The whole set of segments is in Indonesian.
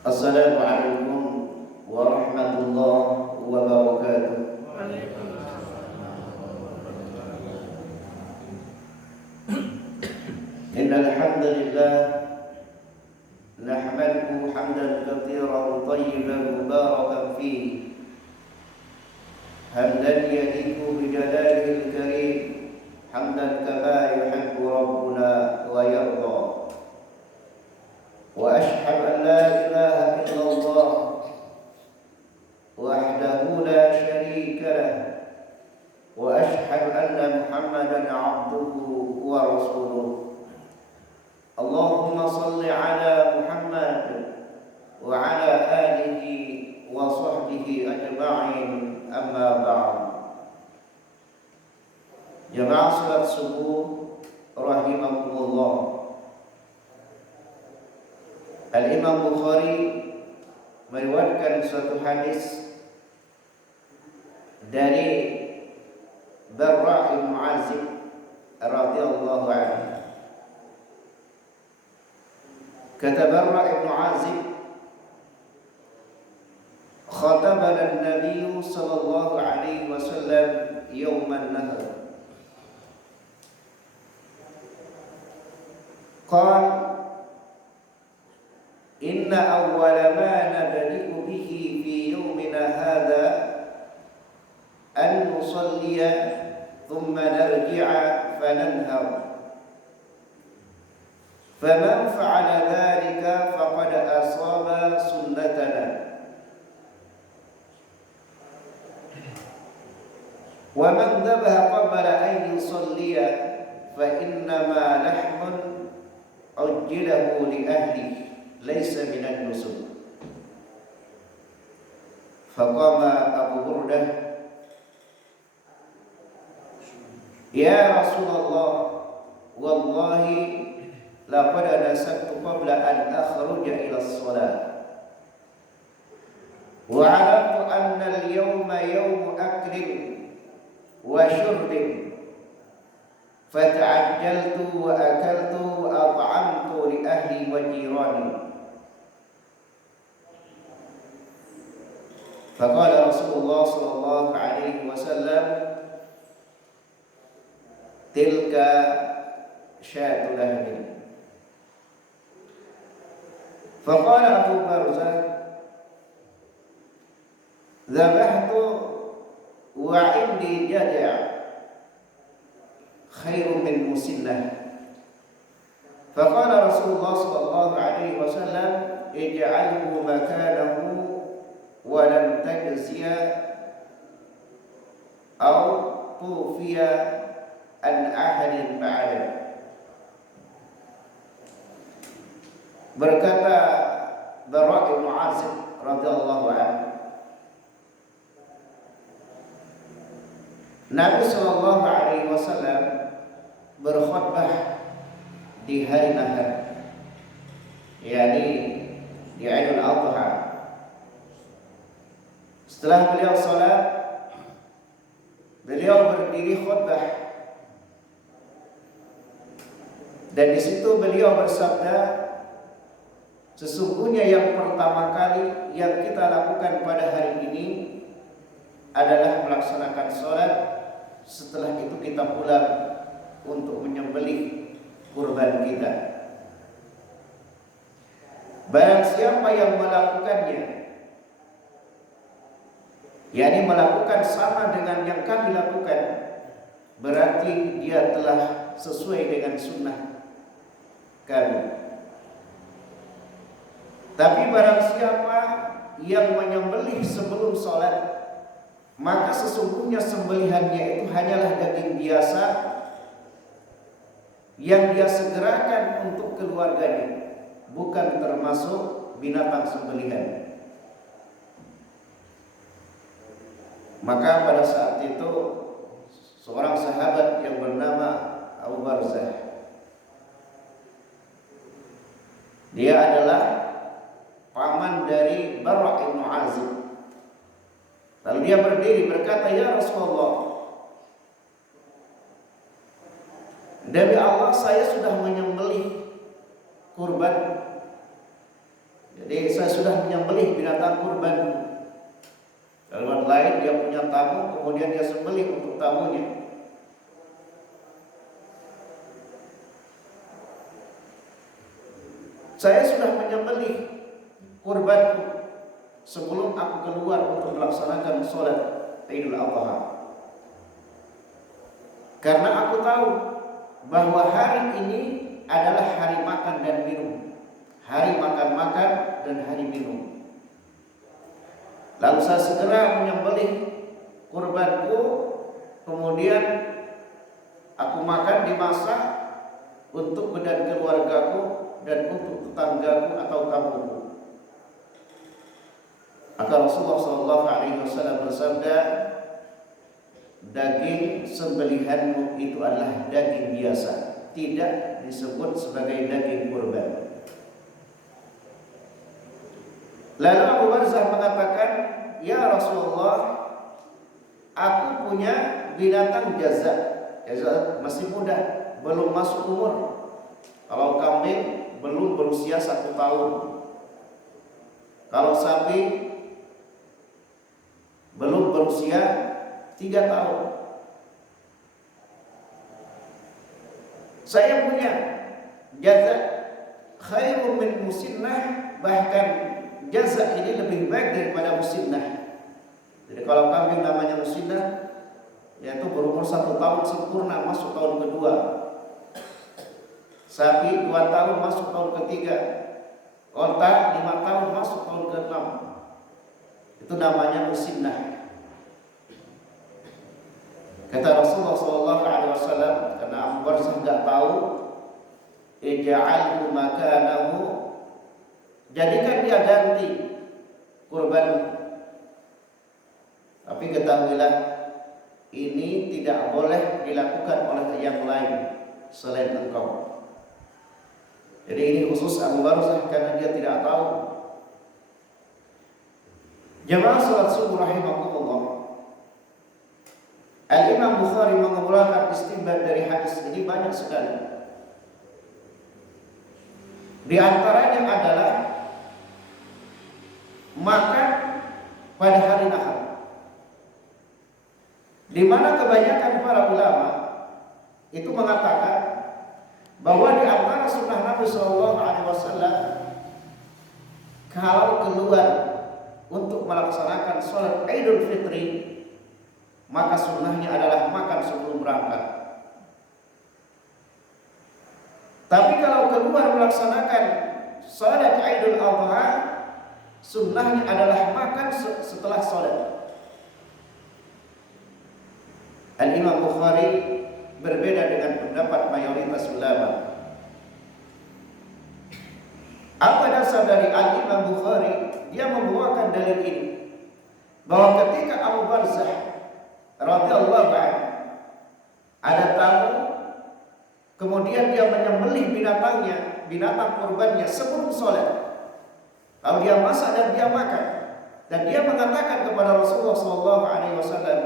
Assalamualaikum warahmatullahi wabarakatuh. Innal hamdalillah nahmaduhu hamdan katsiran thayyiban mubarakan fihi hamdan yaliqu bi jalalihil karim hamdan kama yuhibbu rabbuna wa yarda. Wa ashhadu an la ilaha illallah wahdahu la syarika lah wa ashhadu anna Muhammadan abduhu wa rasuluh. Allahumma salli ala Muhammad wa ala alihi wa sahbihi ajma'in, amma ba'd. Jamaah salat subuh rahimakumullah. Al-Imam Bukhari meriwayatkan suatu hadis dari Barra' bin Azib radhiyallahu anhu. Kata Barra' bin Azib, khatabana an-nabiy sallallahu alaihi wasallam yawm an-nahr. Qala inna awwala ma nabda'u bihi fi yawmina hadha an nusalliya thumma narji'a fananhar. Faman fa'ala dhalika faqad asaba sunnatana. Wa man dhabaha qabla an yusalliya fa innama lahmun ujjilahu li ahlihi laisa minan nusuk. Faqama Abu Burdah, ya Rasulullah, wallahi laqad nasaktu qabla an akhruja ila as-salat wa 'alamtu anna al-yawma yawmu aklin wa shurbin fata'ajjaltu wa akaltu wa at'amtu li ahli wa jirani. Faqala Rasulullah sallallahu alaihi wasallam, tilka syatu lahmin. Faqala Abu Barzah, dhabahtu wa indi jada' khairun min musinnah. Faqala Rasulullah sallallahu alaihi wasallam, ij'alhu makanahu wa lam tajziya aw tufiya an ahadin ba'da. Berkata Barra' bin Azib radhiyallahu anhu, Nabi sallallahu alaihi wasallam berkhutbah di hari Nahar, yakni di Idul Adha. Setelah beliau salat, beliau berdiri khutbah, dan di situ beliau bersabda, sesungguhnya yang pertama kali yang kita lakukan pada hari ini adalah melaksanakan salat. Setelah itu kita pulang untuk menyembelih kurban kita. Barang siapa yang melakukannya, yakni melakukan sama dengan yang kami lakukan, berarti dia telah sesuai dengan sunnah kami. Tapi barang siapa yang menyembelih sebelum sholat, maka sesungguhnya sembelihannya itu hanyalah daging biasa yang dia segerakan untuk keluarganya, bukan termasuk binatang sembelihan. Maka pada saat itu seorang sahabat yang bernama Abu Barzah, dia adalah paman dari Barra' bin Azib. Lalu dia berdiri berkata, ya Rasulullah, demi Allah saya sudah menyembelih kurban. Jadi saya sudah sudah menyembelih binatang kurban. Dalam lain dia punya tamu, kemudian dia sembelih untuk tamunya. Saya sudah menyembelih kurbanku sebelum aku keluar untuk melaksanakan sholat Idul Adha. Karena aku tahu bahwa hari ini adalah hari makan dan minum, hari makan-makan dan hari minum. Lalu saya segera menyembelih kurbanku, kemudian aku makan dimasak untuk dan keluargaku dan untuk tetanggaku atau tamuku. Maka Rasulullah SAW bersabda, daging sembelihanmu itu adalah daging biasa, tidak disebut sebagai daging kurban. Lalu Abu Barzah mengatakan, ya Rasulullah, aku punya binatang jaza. Jaza masih muda, belum masuk umur. Kalau kambing belum berusia 1 tahun. Kalau sapi belum berusia 3 tahun. Saya punya jaza khairun min musinnah, bahkan jaza ini lebih baik daripada musinnah. Jadi kalau kambing namanya musinnah, yaitu berumur 1 tahun sempurna masuk tahun kedua. Sapi 2 tahun masuk tahun ketiga. Onta 5 tahun masuk tahun ke-6. Itu namanya musinnah. Kata Rasulullah SAW, karena Abu Barzah nggak tahu, ij'alhu makanahu, jadikan dia ganti kurban. Tapi ketahuilah, ini tidak boleh dilakukan oleh yang lain selain engkau. Jadi ini khusus Abu Barzah karena dia tidak tahu. Jamaah salat subuh rahimakumullah. Al-Imam Bukhari mengemukakan istinbat dari hadis ini banyak sekali. Di antaranya adalah makan pada hari Nahar, di mana kebanyakan para ulama itu mengatakan bahwa di antara sunnah Nabi SAW, kalau keluar untuk melaksanakan sholat Idul Fitri, maka sunnahnya adalah makan sebelum berangkat. Tapi kalau keluar melaksanakan sholat Idul Adha, sunnahnya adalah makan setelah sholat. Al-Imam Bukhari berbeda dengan pendapat mayoritas ulama. Apa dasar dari Al-Imam Bukhari? Dia membawakan dalil ini, bahwa ketika Abu Barzah radhiyallahu anhu ada tamu, kemudian dia menyembelih binatang kurbannya sebelum sholat, lalu dia masak dan dia makan, dan dia mengatakan kepada Rasulullah SAW,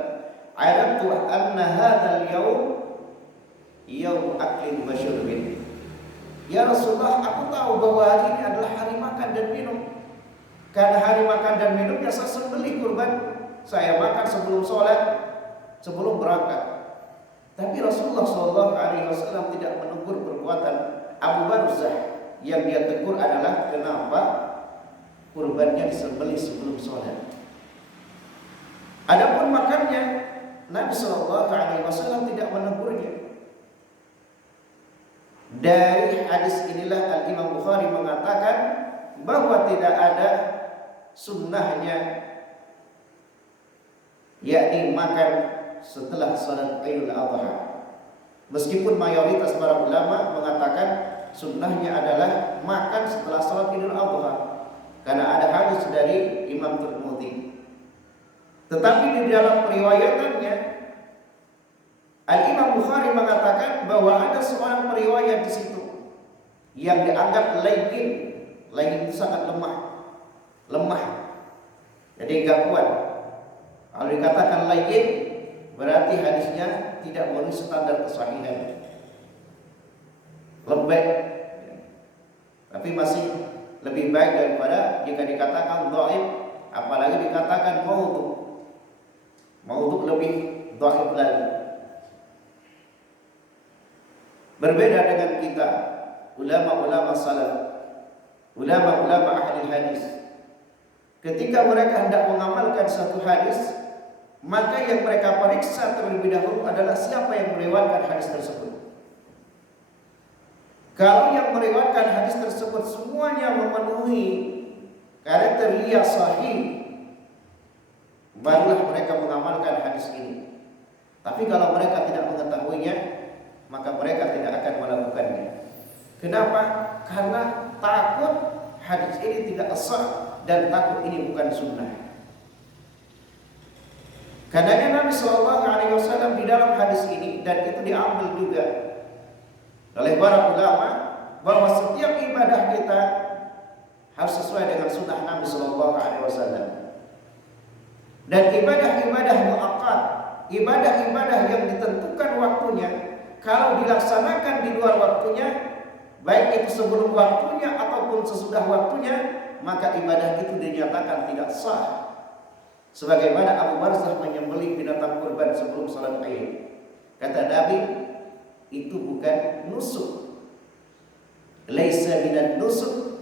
"Alamtu anna hadzal yaum yaum aklin wa syurbin." Ya Rasulullah, aku tahu bahwa hari ini adalah hari makan dan minum. Karena hari makan dan minumnya saya sembelih kurban, saya makan sebelum sholat, sebelum berangkat. Tapi Rasulullah SAW tidak menegur perbuatan Abu Barzah. Yang dia tegur adalah kenapa kurbannya disembelih sebelum sholat. Adapun makannya, Nabi SAW tidak menegurnya. Dari hadis inilah Al-Imam Bukhari mengatakan bahwa tidak ada sunnahnya, yakni makan setelah sholat Idul Adha. Meskipun mayoritas para ulama mengatakan sunnahnya adalah makan setelah sholat Idul Adha, karena ada hadis dari Imam Tirmidzi. Tetapi di dalam periwayatannya, Al-Imam Bukhari mengatakan bahwa ada seorang periwayat di situ yang dianggap lain. Lain itu sangat lemah, jadi enggak kuat. Kalau dikatakan lain, berarti hadisnya tidak memenuhi standar kesahihan, lembek, tapi masih lebih baik daripada jika dikatakan dhaif, apalagi dikatakan maudhu. Maudhu lebih dhaif lagi. Berbeda dengan kita, ulama-ulama salaf, ulama-ulama ahli hadis. Ketika mereka hendak mengamalkan satu hadis, maka yang mereka periksa terlebih dahulu adalah siapa yang meriwayatkan hadis tersebut. Kalau yang meriwayatkan hadis tersebut semuanya memenuhi kriteria sahih, barulah mereka mengamalkan hadis ini. Tapi kalau mereka tidak mengetahuinya, maka mereka tidak akan melakukannya. Kenapa? Karena takut hadis ini tidak sah dan takut ini bukan sunnah. Karena Nabi SAW di dalam hadis ini, dan itu diambil juga oleh para ulama, bahwa setiap ibadah kita harus sesuai dengan sunnah Nabi SAW. Dan ibadah-ibadah muakkad, ibadah-ibadah yang ditentukan waktunya, kalau dilaksanakan di luar waktunya, baik itu sebelum waktunya ataupun sesudah waktunya, maka ibadah itu dinyatakan tidak sah. Sebagaimana Abu Barzah menyembelih binatang kurban sebelum salat Id. Kata Nabi, itu bukan nusuk. Laisa minan nusuk,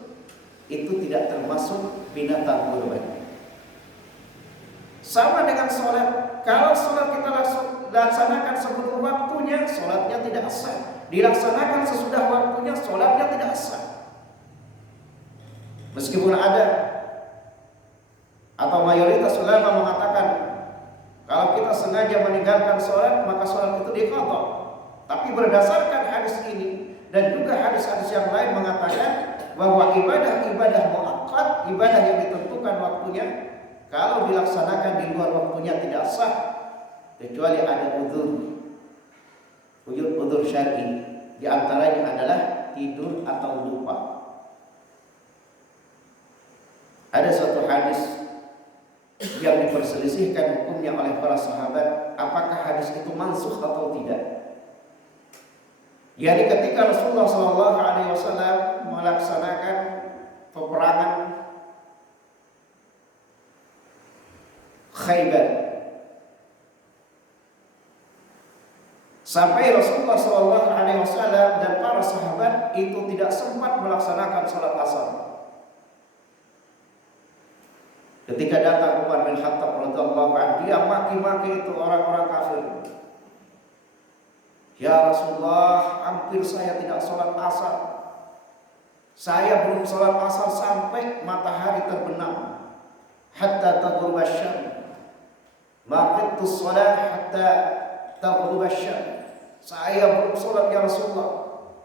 itu tidak termasuk binatang kurban. Sama dengan sholat. Kalau sholat kita laksanakan sebelum waktunya, sholatnya tidak sah. Dilaksanakan sesudah waktunya, sholatnya tidak sah. Meskipun ada atau mayoritas ulama mengatakan kalau kita sengaja meninggalkan sholat, maka sholat itu diqadha. Tapi berdasarkan hadis ini dan juga hadis-hadis yang lain mengatakan bahwa ibadah-ibadah muakkad, ibadah yang ditentukan waktunya, kalau dilaksanakan di luar waktunya tidak sah, kecuali ada udzur syar'i. Di antaranya adalah tidur atau lupa. Ada suatu hadis yang diperselisihkan hukumnya oleh para sahabat, apakah hadis itu mansukh atau tidak. Jadi ketika Rasulullah SAW melaksanakan peperangan Khaybar, sampai Rasulullah SAW dan para sahabat itu tidak sempat melaksanakan salat asar. Ketika datang Umar bin Khattab radhiyallahu anhu, dia maki-maki itu orang-orang kafir. Ya Rasulullah, hampir saya tidak salat asar. Saya belum salat asar sampai matahari terbenam. Hatta taghrub asy-syams. Ma qittu shalah hatta taghrub asy-syams. Saya belum salat ya Rasulullah.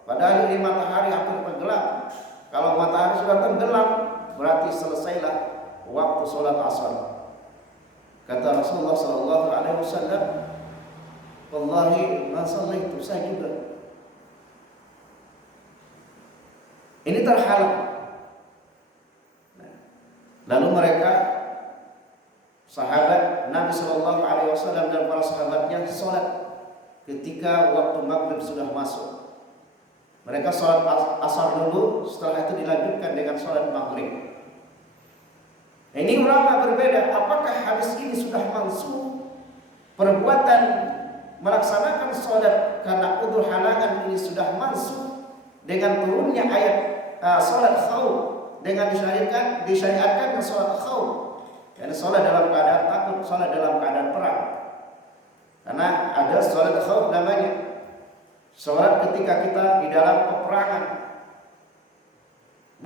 Padahal ini matahari hampir tenggelam. Kalau matahari sudah tenggelam, berarti selesailah waktu salat asar. Kata Rasulullah SAW, wallahi ma shallaitu, saya juga. Ini terhalang. Lalu mereka sahabat Nabi SAW dan para sahabatnya sholat ketika waktu maghrib sudah masuk. Mereka sholat asar dulu, setelah itu dilanjutkan dengan sholat maghrib. Ini ulama berbeda, apakah hadis ini sudah mansukh? Perbuatan melaksanakan sholat karena udzur halangan ini sudah mansukh dengan turunnya ayat sholat khauf, dengan disyariatkan sholat khauf. Yani sholat dalam keadaan takut, sholat dalam keadaan perang. Karena ada sholat khauf namanya, sholat ketika kita di dalam peperangan.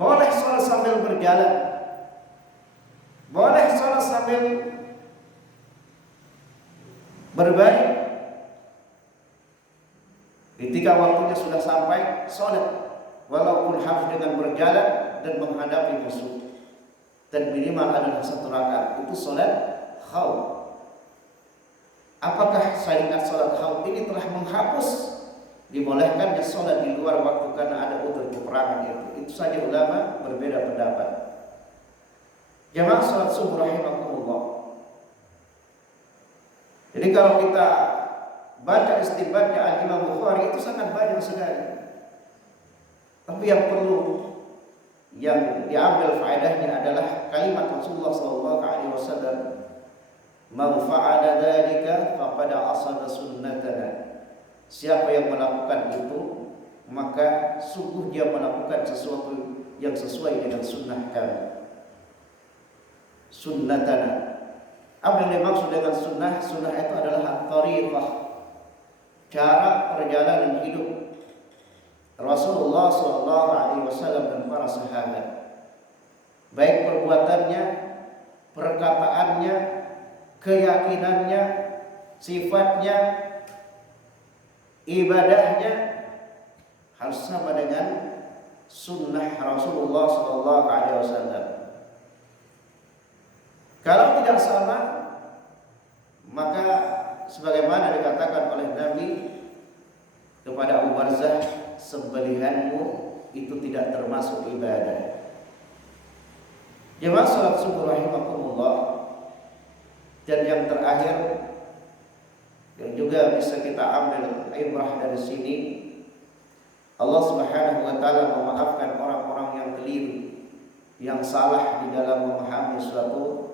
Boleh sholat sambil berjalan, boleh sholat sambil berbaring. Ketika waktunya sudah sampai, sholat walaupun harus dengan berjalan dan menghadapi musuh, dan minimal adalah 1 rakaat. Itu sholat khauf. Apakah syariat sholat khauf ini telah menghapus dibolehkannya sholat di luar waktu karena ada udzur peperangan itu? Itu saja ulama berbeda pendapat. Jamaah sholat subuh rahimakumullah. Jadi kalau kita baca istinbatnya Al-Imam Bukhari itu sangat banyak sekali. Tapi yang perlu yang diambil faedahnya adalah kalimat Rasulullah SAW, "Man fa'ala dzalika faqad asaba sunnatana." Siapa yang melakukan itu, maka sungguh dia melakukan sesuatu yang sesuai dengan sunnah kami. Sunnatana. Apa yang dimaksud dengan sunnah? Sunnah itu adalah at-tariqah, cara perjalanan hidup Rasulullah SAW dan para sahabat, baik perbuatannya, perkataannya, keyakinannya, sifatnya, ibadahnya harus sama dengan sunnah Rasulullah SAW. Kalau tidak sama, maka sebagaimana dikatakan oleh Nabi kepada Abu Barzah, sembelihanmu itu tidak termasuk ibadah. Jemaah salat subuh rahimakumullah. Dan yang terakhir yang juga bisa kita ambil ibrah dari sini, Allah Subhanahu wa taala memaafkan orang-orang yang keliru, yang salah di dalam memahami suatu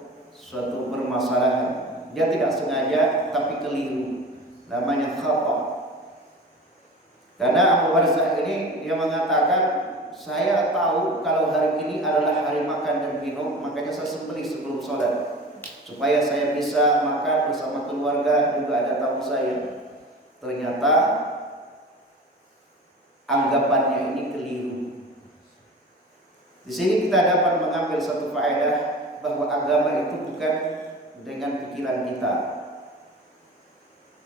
permasalahan. Dia tidak sengaja tapi keliru, namanya khata. Karena Abu Barzah ini dia mengatakan, saya tahu kalau hari ini adalah hari makan dan minum, makanya saya sembelih sebelum sholat supaya saya bisa makan bersama keluarga, juga ada tamu saya. Ternyata anggapannya ini keliru. Di sini kita dapat mengambil satu faedah bahwa agama itu bukan dengan pikiran kita.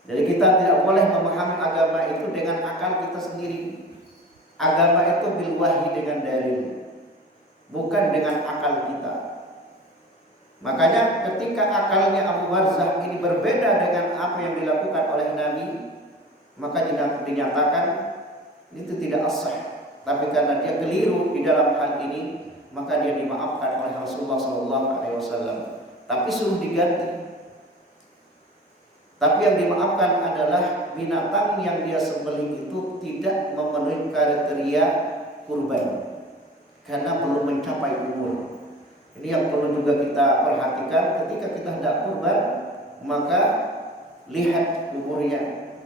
Jadi kita tidak boleh memahami agama itu dengan akal kita sendiri. Agama itu bil wahyi, dengan dalil, bukan dengan akal kita. Makanya ketika akalnya Abu Barzah ini berbeda dengan apa yang dilakukan oleh Nabi, maka dinyatakan itu tidak sah. Tapi karena dia keliru di dalam hal ini, maka dia dimaafkan oleh Rasulullah SAW. Tapi suruh diganti. Tapi yang dimaafkan adalah binatang yang dia sembelih itu tidak memenuhi kriteria kurban karena belum mencapai umur. Ini yang perlu juga kita perhatikan ketika kita hendak kurban, maka lihat umurnya.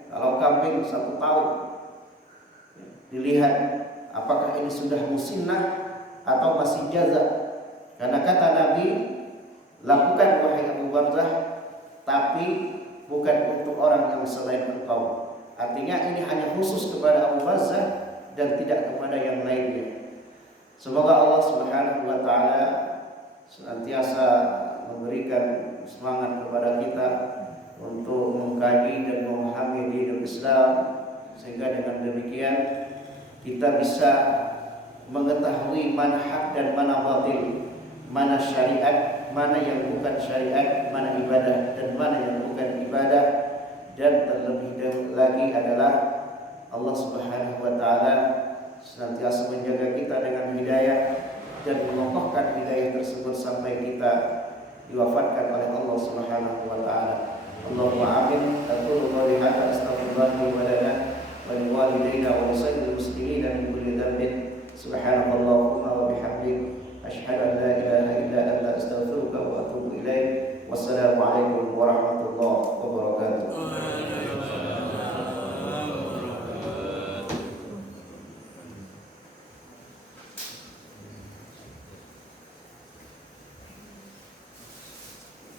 Kalau kambing 1 tahun, dilihat apakah ini sudah musinnah atau masih jaza. Karena kata Nabi, lakukan wahai Abu Barzah, tapi bukan untuk orang yang selain engkau. Artinya ini hanya khusus kepada Abu Barzah dan tidak kepada yang lainnya. Semoga Allah Subhanahu wa taala senantiasa memberikan semangat kepada kita untuk mengkaji dan memahami dinul Islam, sehingga dengan demikian kita bisa mengetahui mana hak dan mana batil, mana syariat, mana yang bukan syariat, mana ibadah dan mana yang bukan ibadah. Dan terlebih lagi adalah Allah Subhanahu wa taala senantiasa menjaga kita dengan hidayah dan mengokohkan hidayah tersebut sampai kita diwafatkan oleh Allah Subhanahu wa taala. Allahumma amin. Aqulu qawli hadza astaghfirullah li wa lana wa li walidayna wa li muslimin min kulli dhanbin